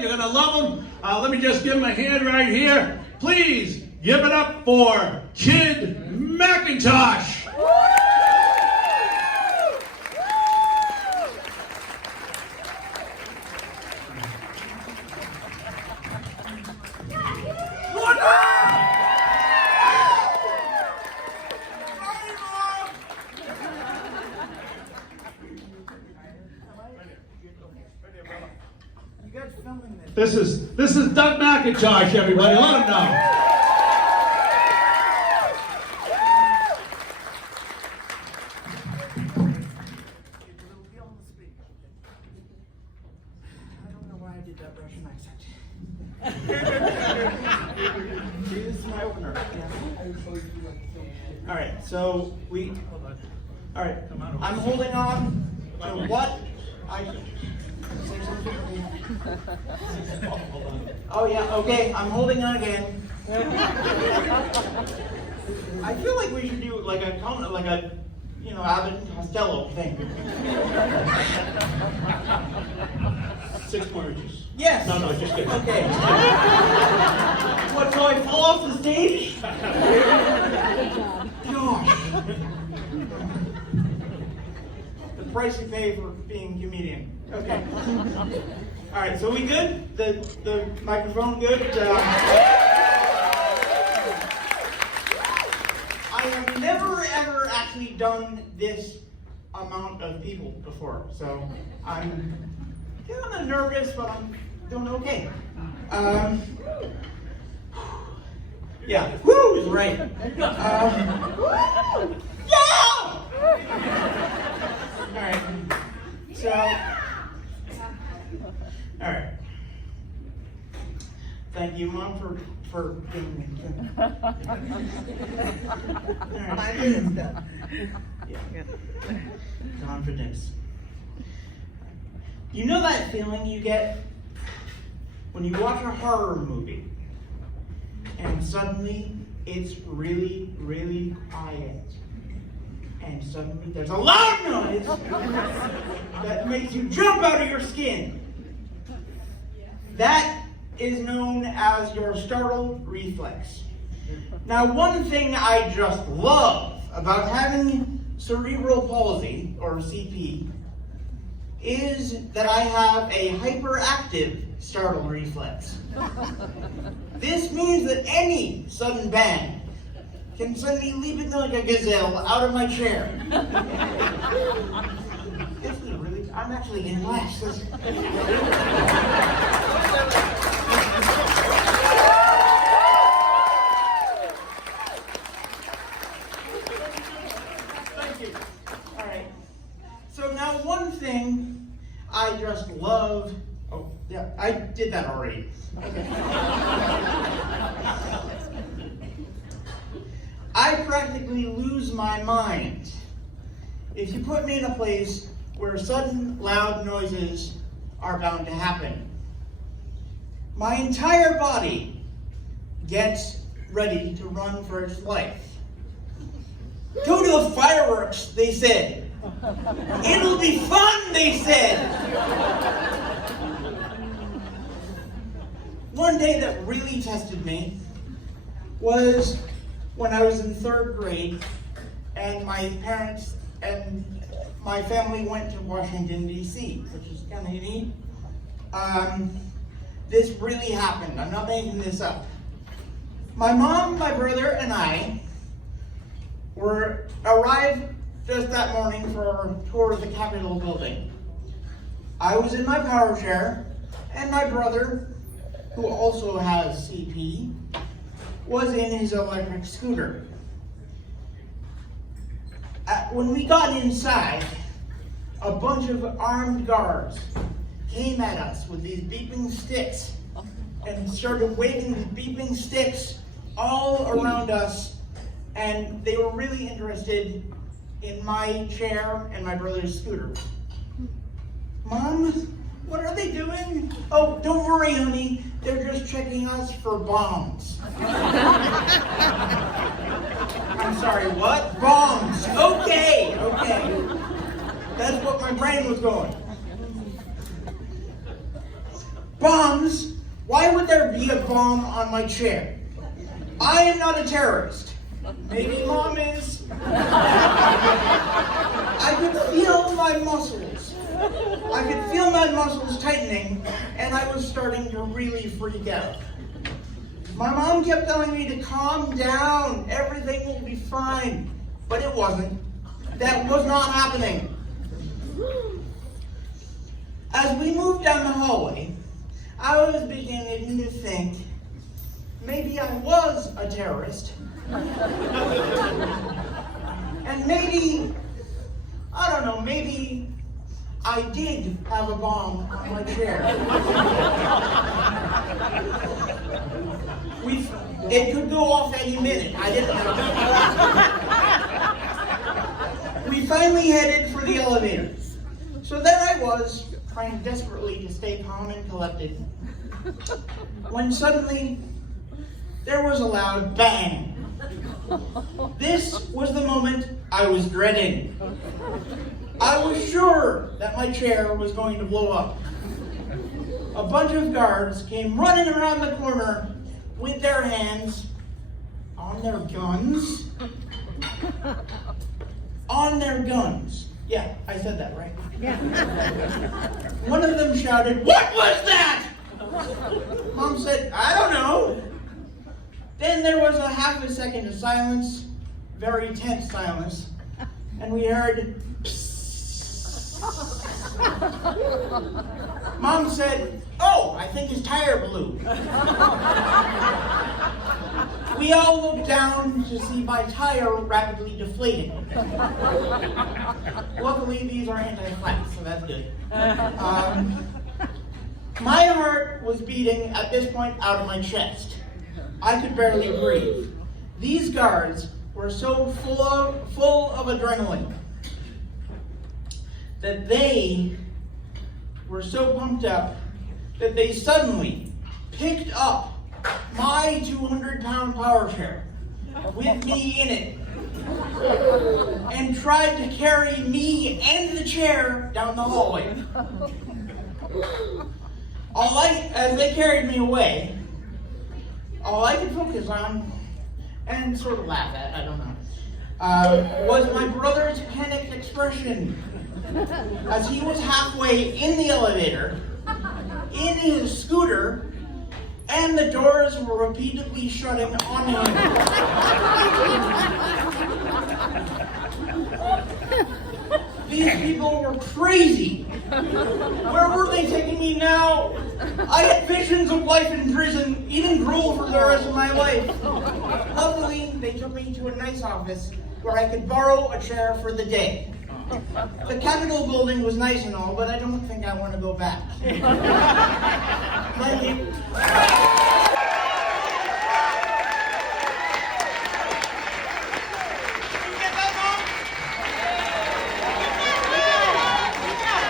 You're gonna love them. Let me just give him a hand right here. Please give it up for Kid McIntosh. This is Doug McIntosh, everybody. Let him know. I don't know why I did that Russian accent. This is my opener. All right, so all right, I'm holding on to what I. Oh yeah, okay, I'm holding on again. I feel like we should do like a Abbott and Costello thing. 6 more inches. Yes. No, just kidding. Okay. What, so I fall off the stage? Gosh. The price you pay for being a comedian. Okay. All right, so we good? The microphone good? I have never ever actually done this amount of people before, so I'm kind of nervous, but I'm doing okay. Yeah, woo is right. Yeah! All right, so. All right. Thank you, Mom, for giving me. All right. Yeah. Confidence. You know that feeling you get when you watch a horror movie and suddenly it's really, really quiet, and suddenly there's a loud noise that makes you jump out of your skin. That is known as your startle reflex. Now, one thing I just love about having cerebral palsy, or CP, is that I have a hyperactive startle reflex. This means that any sudden bang can send me leaping like a gazelle out of my chair. This is really, I'm actually in last. Thank you. All right. So now one thing I just love. Oh, yeah, I did that already. Okay. I practically lose my mind if you put me in a place where sudden loud noises are bound to happen. My entire body gets ready to run for its life. Go to the fireworks, they said. It'll be fun, they said. One day that really tested me was when I was in 3rd grade and my parents and my family went to Washington, D.C., which is kind of neat. This really happened. I'm not making this up. My mom, my brother, and I arrived just that morning for our tour of the Capitol building. I was in my power chair, and my brother, who also has CP, was in his electric scooter. When we got inside, a bunch of armed guards came at us with these beeping sticks and started waving these beeping sticks all around us, and they were really interested in my chair and my brother's scooter. Mom, what are they doing? Oh, don't worry, honey. They're just checking us for bombs. I'm sorry, what? Bombs. Okay. That's what my brain was going. Bombs? Why would there be a bomb on my chair? I am not a terrorist. Maybe Mom is. I could feel my muscles. I could feel my muscles tightening, and I was starting to really freak out. My mom kept telling me to calm down, everything will be fine. But it wasn't. That was not happening. As we moved down the hallway, I was beginning to think, maybe I was a terrorist. And maybe, I don't know, maybe I did have a bomb on my chair. It could go off any minute, I didn't know. We finally headed for the elevator. So there I was, trying desperately to stay calm and collected, when suddenly there was a loud bang. This was the moment I was dreading. I was sure that my chair was going to blow up. A bunch of guards came running around the corner with their hands on their guns. On their guns. Yeah, I said that right. Yeah. One of them shouted, "What was that?" Mom said, "I don't know." Then there was a half a second of silence, very tense silence, and we heard, psst. Mom said, "Oh, I think his tire blew." We all looked down to see my tire rapidly deflating. Luckily, these are anti-flat, so that's good. My heart was beating at this point out of my chest. I could barely breathe. These guards were so full of adrenaline that they were so pumped up that they suddenly picked up my 200-pound power chair with me in it and tried to carry me and the chair down the hallway. As they carried me away, all I could focus on, and sort of laugh at, I don't know, was my brother's panicked expression as he was halfway in the elevator, in his scooter, and the doors were repeatedly shutting on him. These people were crazy. Where were they taking me now? I had visions of life in prison, eating gruel for the rest of my life. Luckily, they took me to a nice office where I could borrow a chair for the day. The Capitol building was nice and all, but I don't think I want to go back. Thank you.